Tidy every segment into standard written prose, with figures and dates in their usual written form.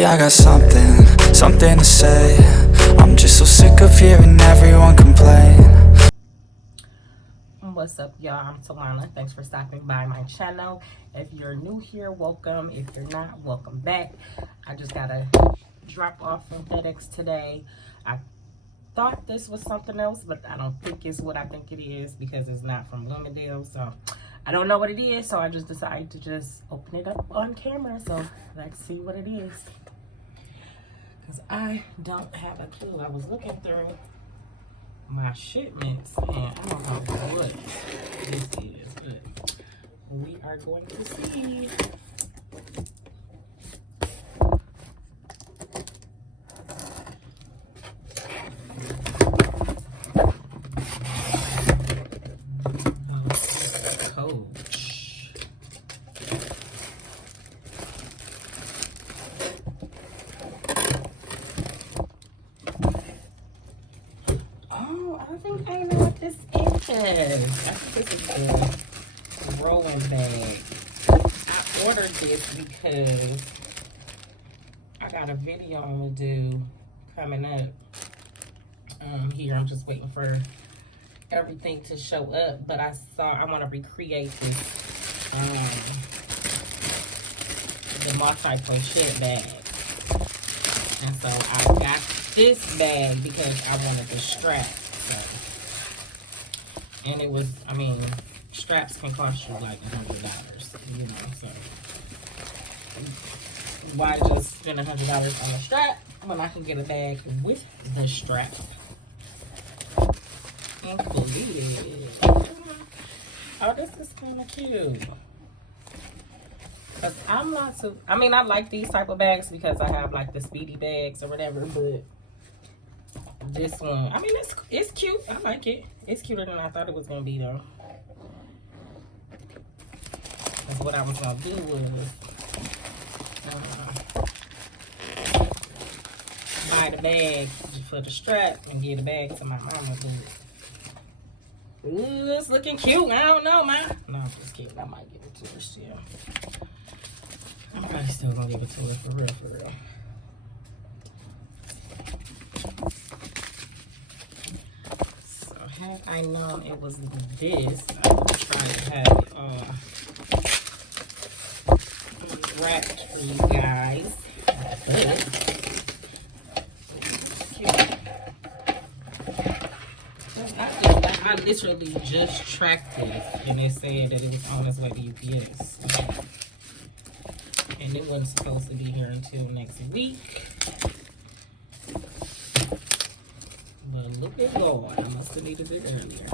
Lately I got something to say. I'm just so sick of hearing everyone complain. What's up, y'all? I'm Talana. Thanks for stopping by my channel. If you're new here, welcome. If you're not, welcome back. I just got a drop off from FedEx today. I thought this was something else, but I don't think it's what I think it is because it's not from Bloomingdale. So I don't know what it is, so I just decided to just open it up on camera. So let's see what it is, because I don't have a clue. I was looking through my shipments and I don't know what this is, but we are going to see. Coach. Oh, I think I know what this is. I think this is the Rowan bag. I ordered this because I got a video I'm gonna do coming up. Here I'm just waiting for everything to show up, but I want to recreate this the multi-crochet bag, and so I got this bag because I wanted the strap. So, and it was, I mean, straps can cost you like $100, you know, so why just spend $100 on a strap when I can get a bag with the strap included? Oh, this is kind of cute. Cause I'm not so, I mean, I like these type of bags because I have like the speedy bags or whatever, but this one, I mean, it's cute. I like it. It's cuter than I thought it was gonna be though. Cause what I was gonna do was buy the bag for the strap and give the bag to my mama. But ooh, it's looking cute. I don't know, man. No, I'm just kidding. I might give it to her still. I'm probably still gonna give it to her for real, for real. So had I known it was this, I would try to have it wrapped for you guys. I literally just tracked this and it said that it was on its way to UPS. And it wasn't supposed to be here until next week. But look at Lord, I must have needed it earlier.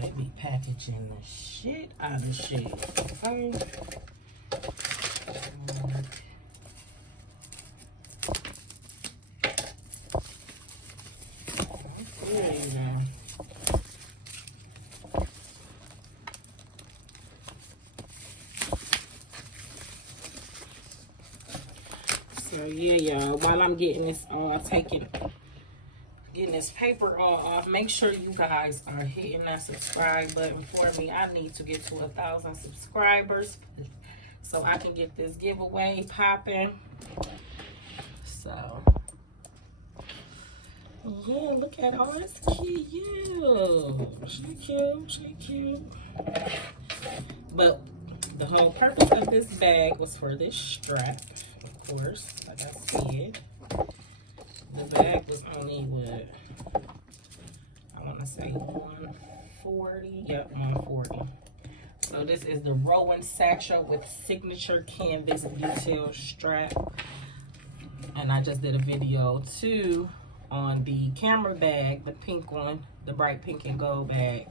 They be packaging the shit out of shit. Okay. So yeah, y'all, while I'm getting this getting this paper all off, make sure you guys are hitting that subscribe button for me. I need to get to 1,000 subscribers so I can get this giveaway popping. So yeah, look at all this cute. She cute, she cute. But the whole purpose of this bag was for this strap, of course, like I said. The bag was only what, I want to say 140. Yep, 140. So this is the Rowan Satchel with signature canvas detail strap. And I just did a video too on the camera bag, the pink one, the bright pink and gold bag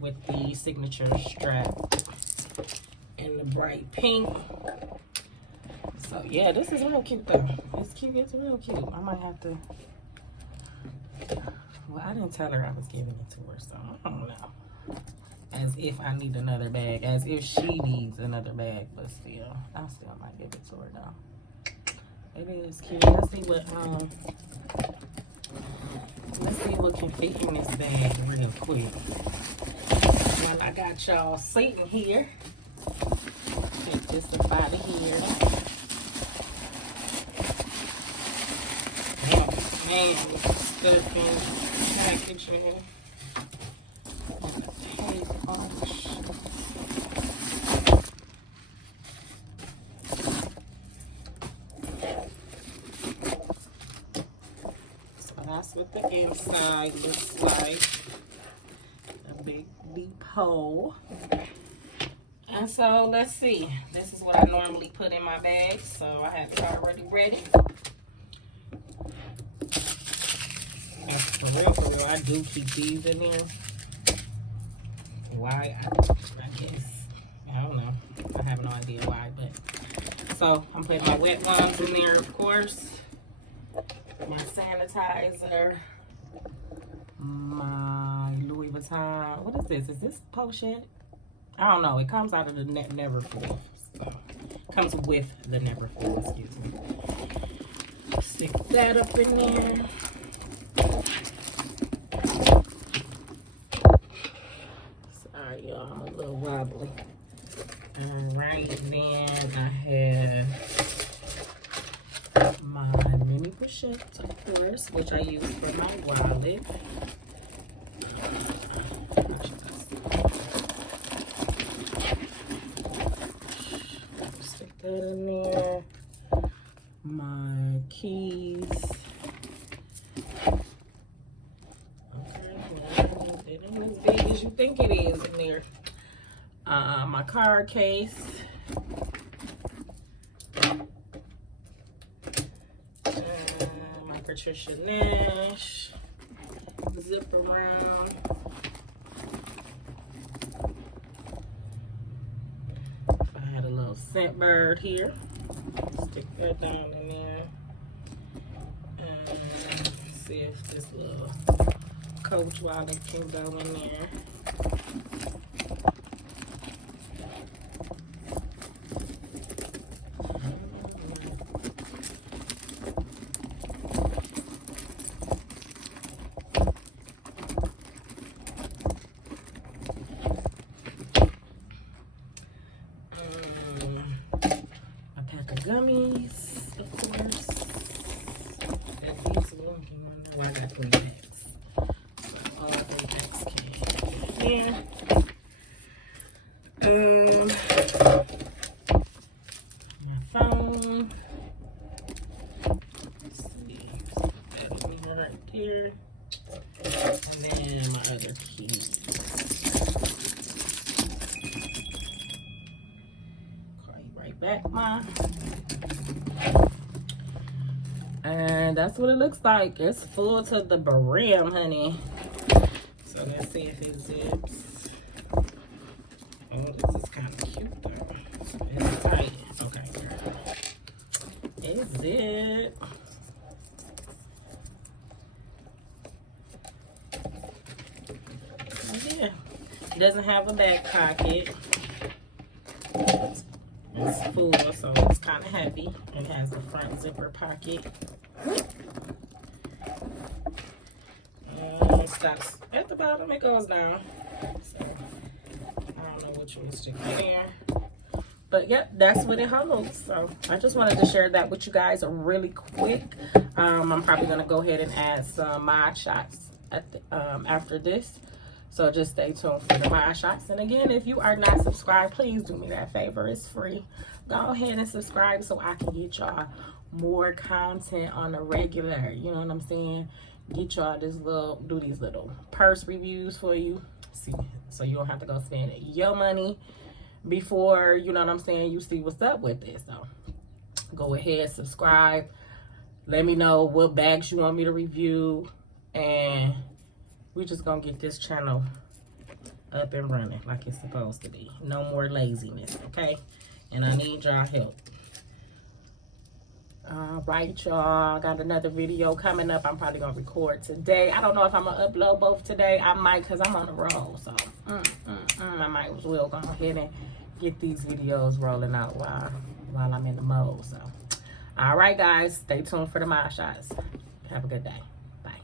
with the signature strap and the bright pink. So yeah, this is real cute though. It's cute, it's real cute. I might have to, well, I didn't tell her I was giving it to her, so I don't know. As if I need another bag, as if she needs another bag, but still, I still might give it to her though. It is cute. Let's see what Let's see what can fit in this bag real quick. While I got y'all sitting here, take this up out of here. Oh man, stuff in packaging. Tape on. That's what the inside looks like. A big deep hole. And so let's see. This is what I normally put in my bag. So I have it already ready. And for real, I do keep these in there. Why? I guess. I don't know. I have no idea why. But so I'm putting my wet ones in there, of course. My sanitizer, my Louis Vuitton. What is this? Is this pochette? I don't know. It comes out of the Never Full. So, comes with the Never Full, excuse me. Stick that up in there. Sorry, y'all. I'm a little wobbly. Alright, then I have my mini pochette, of course, which I use for my wallet. Stick that in there. My keys. Okay, it ain't as big as you think it is in there. My card case. Patricia Nash, zip around. I had a little ScentBird here. Stick that down in there. And see if this little Coach wallet can go in there. Gummies, of course. That these looking one. Well, I got 3 bags. All 3 bags came. Yeah. My phone. Let's see. Put that in here right there. And then my other keys. Call you right back, Mom. And that's what it looks like. It's full to the brim, honey. So let's see if it zips. Oh, this is kind of cute though. It's tight. Okay. It zips. Oh, yeah. It doesn't have a back pocket. It's full, so it's kind of heavy. It has the front zipper pocket. It stops at the bottom, it goes down. So, I don't know which one to stick in there. But yep, that's what it holds. So I just wanted to share that with you guys really quick. I'm probably going to go ahead and add some Mod shots at the, after this. So just stay tuned for the Mod shots. And again, if you are not subscribed, please do me that favor. It's free. Go ahead and subscribe so I can get y'all more content on the regular. You know what I'm saying? Get y'all this little, do these little purse reviews for you. See, so you don't have to go spend your money before, you know what I'm saying, you see what's up with it. So go ahead, subscribe. Let me know what bags you want me to review. And we're just gonna get this channel up and running like it's supposed to be. No more laziness, okay? And I need y'all help. All right, y'all. Got another video coming up. I'm probably gonna record today. I don't know if I'm gonna upload both today. I might, because I'm on the roll. So I might as well go ahead and get these videos rolling out while I'm in the mode. So all right, guys, stay tuned for the Mod shots. Have a good day. Bye.